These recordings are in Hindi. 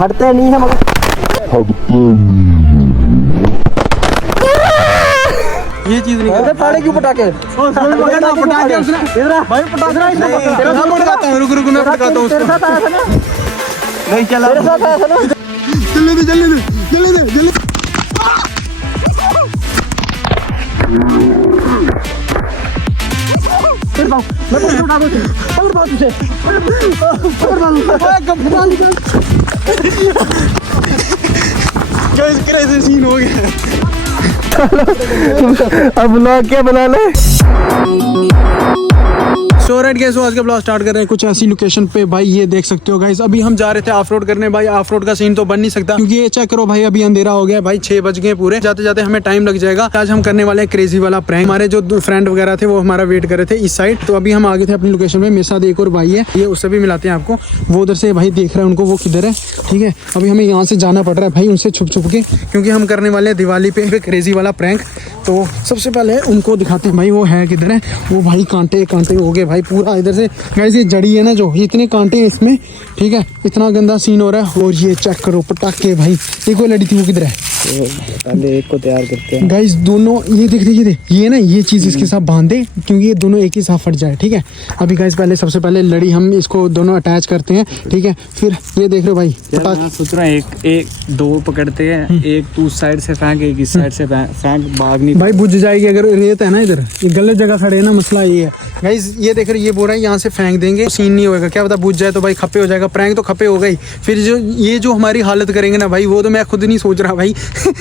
हटते नहीं है मगर ये चीज नहीं करते। फाड़े क्यों पटाखे? पटाखे उसने भाई पटाखे रुक रुक मैं पटकाता हूँ तेरे साथ आया था ना? नहीं चला तेरे साथ आया था ना? जल्दी दे जल्दी दे जल्दी दे जल्दी मैं तो उठा दूँ पकड़ पाऊँ तुझे गाइस क्रेजी सीन हो गया। अब ब्लॉग क्या बना ले? सो राइट गाइस, आज का ब्लॉग स्टार्ट कर रहे हैं कुछ ऐसी लोकेशन पे। भाई ये देख सकते हो गाइस, अभी हम जा रहे थे ऑफ रोड करने। भाई ऑफ रोड का सीन तो बन नहीं सकता क्योंकि ये चेक करो भाई, अभी अंधेरा हो गया भाई, 6 बज गए पूरे। जाते जाते हमें टाइम लग जाएगा। आज हम करने वाले हैं क्रेजी वाला प्रैंक। हमारे जो फ्रेंड वगैरह थे वो हमारा वेट कर रहे थे इस साइड, तो अभी हम आगे थे अपनी लोकेशन में। मेरे साथ एक और भाई है, ये उससे भी मिलाते हैं आपको। वो उधर से भाई देख रहे हैं उनको, वो किधर है। ठीक है, अभी हमें यहाँ से जाना पड़ रहा है भाई उनसे छुप छुप के, क्योंकि हम करने वाले हैं दिवाली पे क्रेजी वाला प्रैंक। तो सबसे पहले उनको दिखाते हैं भाई वो है किधर है। वो भाई कांटे कांटे हो गए भाई पूरा इधर से। गाइस ये जड़ी है ना जो, इतने कांटे हैं इसमें। ठीक है, इतना गंदा सीन हो रहा है। और ये चेक करो पटाखे भाई, एक वो लड़ी थी वो किधर है? पहले एक को तैयार करते हैं गाइस दोनों ये देख ये ना ये चीज इसके साथ बांधे, क्योंकि ये दोनों एक ही साथ फट जाए। ठीक है, अभी गाइस पहले सबसे पहले लड़ी हम इसको दोनों अटैच करते हैं। ठीक है, फिर ये देख रहे हो भाई मैं सोच रहा हूँ एक दो पकड़ते हैं, एक तू उस साइड से फेंक, एक इस साइड से फेंक, भाग नहीं भाई बुझ जाएगी अगर रेत है ना इधर, ये गलत जगह खड़े है ना, मसला ये है। गाइस ये देख रहे ये बोल रहा है यहाँ से फेंक देंगे, सीन नहीं होगा। क्या पता बुझ जाए तो भाई खप्पे हो जाएगा। प्रैंक तो खप्पे हो गई, फिर जो ये जो हमारी हालत करेंगे ना भाई, वो तो मैं खुद नहीं सोच रहा भाई।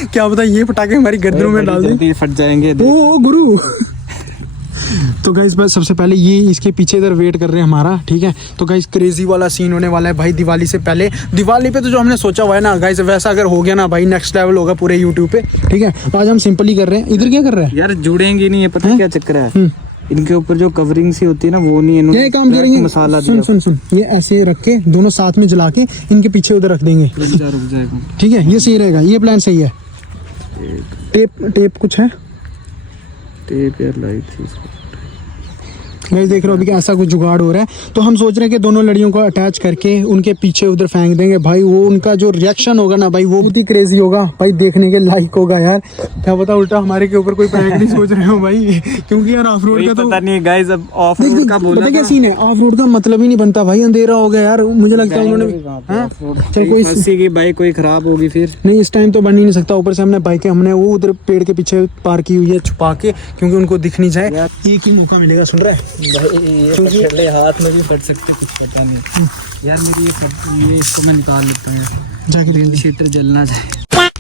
क्या पता ये पटाखे हमारी गर्दनों में डाल दें, फट जाएंगे। ओ गुरु। तो गाइस बस सबसे पहले ये इसके पीछे इधर वेट कर रहे हैं हमारा। ठीक है, तो गाइस क्रेजी वाला सीन होने वाला है भाई दिवाली से पहले। दिवाली पे तो जो हमने सोचा हुआ है ना गाइस, वैसा अगर हो गया ना भाई, नेक्स्ट लेवल होगा पूरे यूट्यूब पे। ठीक है, तो आज हम सिंपल ही कर रहे हैं। इधर क्या कर रहे हैं यार? जुड़ेंगे नहीं, ये पता क्या चक्कर है, इनके ऊपर जो कवरिंग सी होती है ना वो नहीं, ये काम करेंगे। मसाला सुन ये ऐसे रख के दोनों साथ में जला के इनके पीछे उधर रख देंगे। रुक जाएगा। ठीक है, ये सही रहेगा, ये प्लान सही है। टेप कुछ है? टेप यार लाइट थी इसको। गाइस देख रहे हो अभी क्या ऐसा कुछ जुगाड़ हो रहा है। तो हम सोच रहे हैं कि दोनों लड़ियों को अटैच करके उनके पीछे उधर फेंक देंगे भाई। वो उनका जो रिएक्शन होगा ना भाई, वो बहुत ही क्रेजी होगा भाई, देखने के लायक होगा यार। क्या पता उल्टा हमारे के ऊपर कोई प्रैंक नहीं सोच रहे हो भाई, क्योंकि यार ऑफ रोड का तो पता नहीं गाइस। अब ऑफ रोड का बोला क्या सीन है, ऑफ रोड का मतलब ही नहीं बनता भाई। अंधेरा हो गया यार, मुझे लगता है उन्होंने चल कोई बाइक कोई खराब होगी फिर नहीं, इस टाइम तो बन ही नहीं सकता। ऊपर से हमने बाइकें हमने वो उधर पेड़ के पीछे पार्क की हुई है छुपा के, क्योंकि उनको दिख नहीं जाए। एक ही मौका मिलेगा, सुन रहा है? क्योंकि हाथ में भी फट सकते, कुछ पता नहीं यार। मेरी ये इसको मैं निकाल लेता हूँ जाके, क्षेत्र जलना जाए।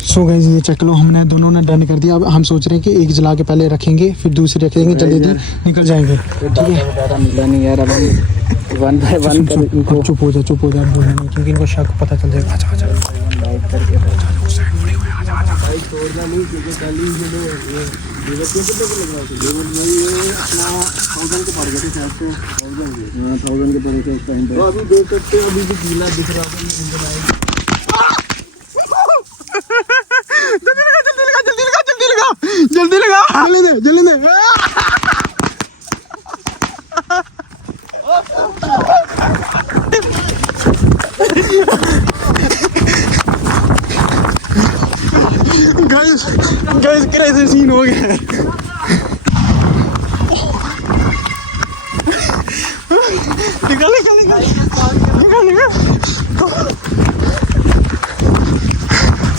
सो गाइस ये चेक लो, हमने दोनों ने डन कर दिया। अब हम सोच रहे हैं कि एक जला के पहले रखेंगे, फिर दूसरी रखेंगे, जल्दी निकल जाएंगे। ठीक है, मिला नहीं यार। अब हम 1 बाय 1 चुप हो जा बोलने में, क्योंकि इनको शक पता चल जाएगा। जल्दी लगा जल्दी दे। गाइस क्रेजी सीन हो गया।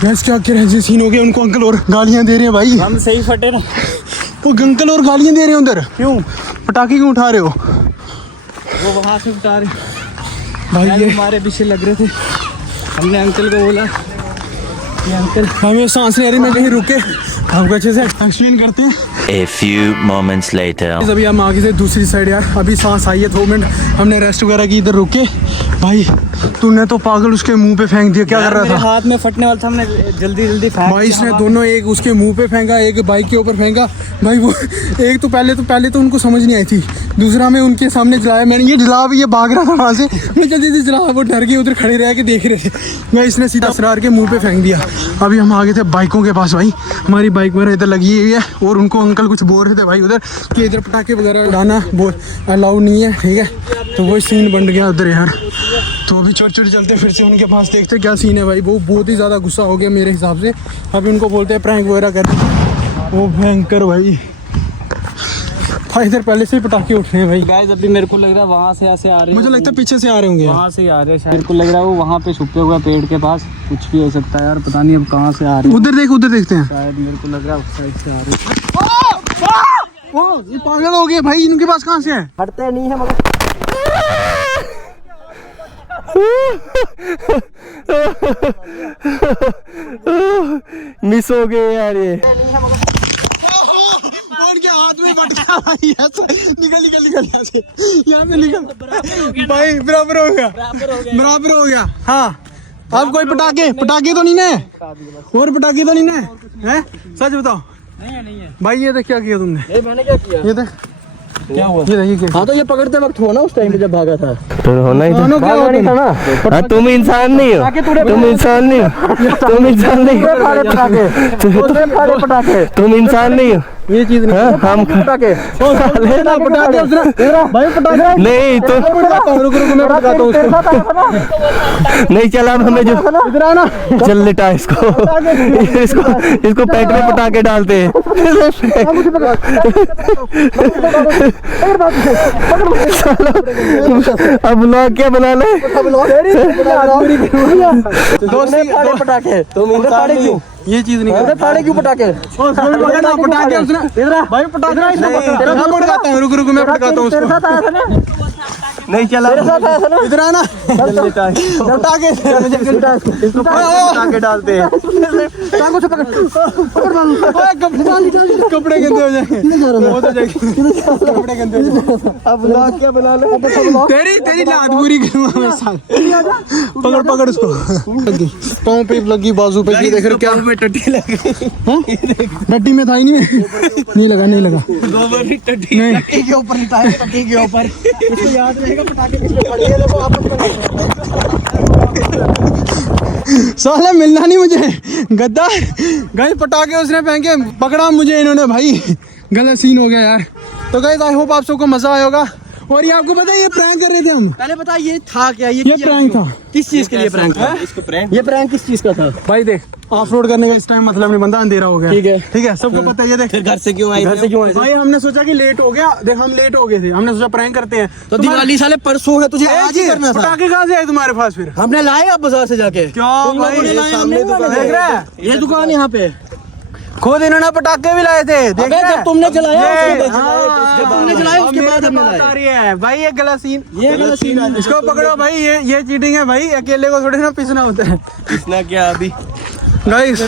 गाइस क्या क्रेजी सीन हो गया। उनको अंकल और गालियां दे रहे हैं भाई। हम सही फटे ना, वो अंकल और गालियां दे रहे हैं उधर। क्यों? पटाखे क्यों उठा रहे हो? वो वहां से उठा रहे भाई ये हमारे पीछे लग रहे थे। हमने अंकल को बोला कि अंकल हमें सांस ले रही, मैं कहीं रुके, आपको अच्छे से एक्सप्लेन करते हैं। A few moments later. अभी हम आगे से दूसरी साइड यार, अभी सांस आई है 2 मिनट हमने रेस्ट वगैरह की, इधर रुके। भाई तूने तो पागल उसके मुंह पे फेंक दिया, क्या कर रहा था? हाथ में फटने वाला था, हमने जल्दी फेंक। भाई इसने दोनों, एक उसके मुंह पे फेंका, एक बाइक के ऊपर फेंका। भाई वो एक तो पहले तो उनको समझ नहीं आई थी, दूसरा मैं उनके सामने जलाया मैंने। ये जला भी, ये भाग रहा था वहाँ से, मैं जल्दी जला, वो डर के उधर खड़े रह के देख रहे थे। भाई इसने सीधा असरार के मुँह पे फेंक दिया। अभी हम आगे थे बाइकों के पास भाई, हमारी बाइक वगैरह इधर लगी हुई है, और उनको अंकल कुछ बोल रहे थे भाई उधर कि इधर पटाखे वगैरह उड़ाना अलाउड नहीं है। ठीक है, तो वो सीन बन गया उधर यार। तो अभी छोटे छोटे चलते फिर से उनके पास, देखते क्या सीन है भाई। वो बहुत ही ज़्यादा गुस्सा हो गया मेरे हिसाब से। अभी उनको बोलते हैं प्रैंक वगैरह करते। वो भयंकर भाई इधर पहले से ही पटाखे उठ रहे हैं भाई। गाइस अभी मेरे को लग रहा है वहाँ से ऐसे आ रहे हैं, मुझे लगता है पीछे से आ रहे होंगे। वहाँ से ही आ रहे हैं शायद। मेरे को लग रहा है वो वहाँ पे छुपे हुए पेड़ के पास, कुछ भी हो सकता है यार, पता नहीं अब कहाँ से आ रहे हैं। उधर देखते हैं। शायद मेरे को लग रहा है उस साइड से आ रहे हैं। ओ ये पागल हो गए भाई, इनके पास कहाँ से है? हटते नहीं है मगर मिस हो गए यार ये। उनके हाथ में पटका भाई, निकल यहाँ से, यहाँ से निकल भाई। बराबर हो गया। हाँ अब कोई पटाखे तो नहीं है? और पटाखे तो नहीं है? सच बताओ। नहीं है भाई ये देख क्या किया तुमने? मैंने क्या किया? ये देख क्या हुआ? ये देखिए। हाँ तो ये पकड़ते वक्त हुआ ना उस टाइम पे जब भागा था। तो होना ही था। भागा नहीं था ना। हाँ, तुम इंसान नहीं हो, तुम इंसान नहीं हो, तुम इंसान नहीं हो, पटाखे तुम इंसान नहीं हो। ये चीज नहीं। हाँ, हम पटाखे भाई पटाखे नहीं तो रुक मैं पटाता हूँ उसको। नहीं चला। अब हमें जो इधर आना। चल लिटा इसको इसको पेट में पटाखे डालते हैं। अब ब्लॉग क्या बना ले? पटाखे तुम इंसान नहीं हो। ये चीज नहीं करते। फाड़े क्यों पटाखे? पटाखे उसने भाई पटाखे रुक मैं पटकाता हूँ उसको। नहीं चला। इधर आना। पटाखे पटाखे डालते हैं। कपड़े गंदे हो जाएंगे। कपड़े गंदे हो जाएंगे। अब ब्लॉग क्या बना ले? तेरी लात बुरी करूंगा मैं साल। पकड़ उसको। पाँव पे लगी, बाजू पे। ये देख रहे हो क्या? टट्टी लगी। टट्टी में था ही नहीं लगा। गोबर टट्टी नहीं के ऊपर निकाले, टट्टी के ऊपर। इसको याद रहेगा पटाखे किसने पड़े हैं। देखो आप साला मिलना नहीं मुझे, गद्दार। गाइस पटाखे उसने फेंके, पकड़ा मुझे इन्होंने भाई। गलत सीन हो गया यार। तो गाइस आई होप आप सबको मजा आएगा। और ये आपको पता है ये प्रैंक कर रहे थे हम। पहले बता ये था क्या? ये प्रैंक था। किस चीज के लिए प्रैंक था? ये प्रैंक किस चीज का था? भाई देख ऑफ रोड करने का इस टाइम मतलब नहीं बनता, अंधेरा हो गया। ठीक है सबको पता है। ये देख घर से क्यों आई? भाई हमने सोचा कि लेट हो गया। देख हम लेट हो गए थे, हमने सोचा प्रैंक करते हैं। तो दिवाली साले परसों है, तुझे आज ही करना था। पटाखे कहाँ से आए तुम्हारे पास फिर? हमने लाए अब बाजार से जाके। क्या भाई देख रहा है? ये दुकान यहाँ पे। खुद इन्होंने पटाखे भी लाए थे। देख रहा है? जब तुमने जलाया जब तुमने जलाया उसके बाद हमने लाए। है भाई ये गलत सीन। ये गलत सीन है। इसको पकड़ो भाई, ये चीटिंग है भाई। अकेले को थोड़ी ना पिसना होता है। किसना क्या अभी? गाइस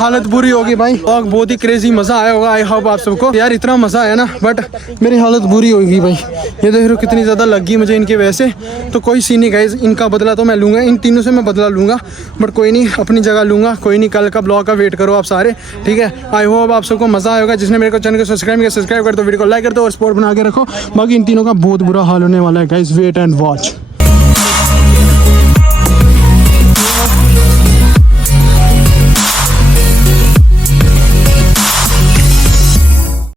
हालत बुरी होगी भाई। और बहुत ही क्रेजी मजा आया होगा। आई होप आप सबको यार इतना मजा आया ना, बट मेरी हालत बुरी होगी भाई। ये देख रहे हो कितनी ज्यादा लगी मुझे इनकी वजह से। तो कोई सीन नहीं गाइस, इनका बदला तो मैं लूंगा, इन तीनों से मैं बदला लूंगा। बट कोई नहीं, अपनी जगह लूंगा। कोई नहीं, कल का ब्लॉग का वेट करो आप सारे, ठीक है। आई होप आप सबको मजा आएगा। जिसने मेरे को चैनल को सब्सक्राइब कर दो, वीडियो को लाइक कर दो और स्पोर्ट बना के रखो। बाकी इन तीनों का बहुत बुरा हाल होने वाला है गाइस, वेट एंड वॉच।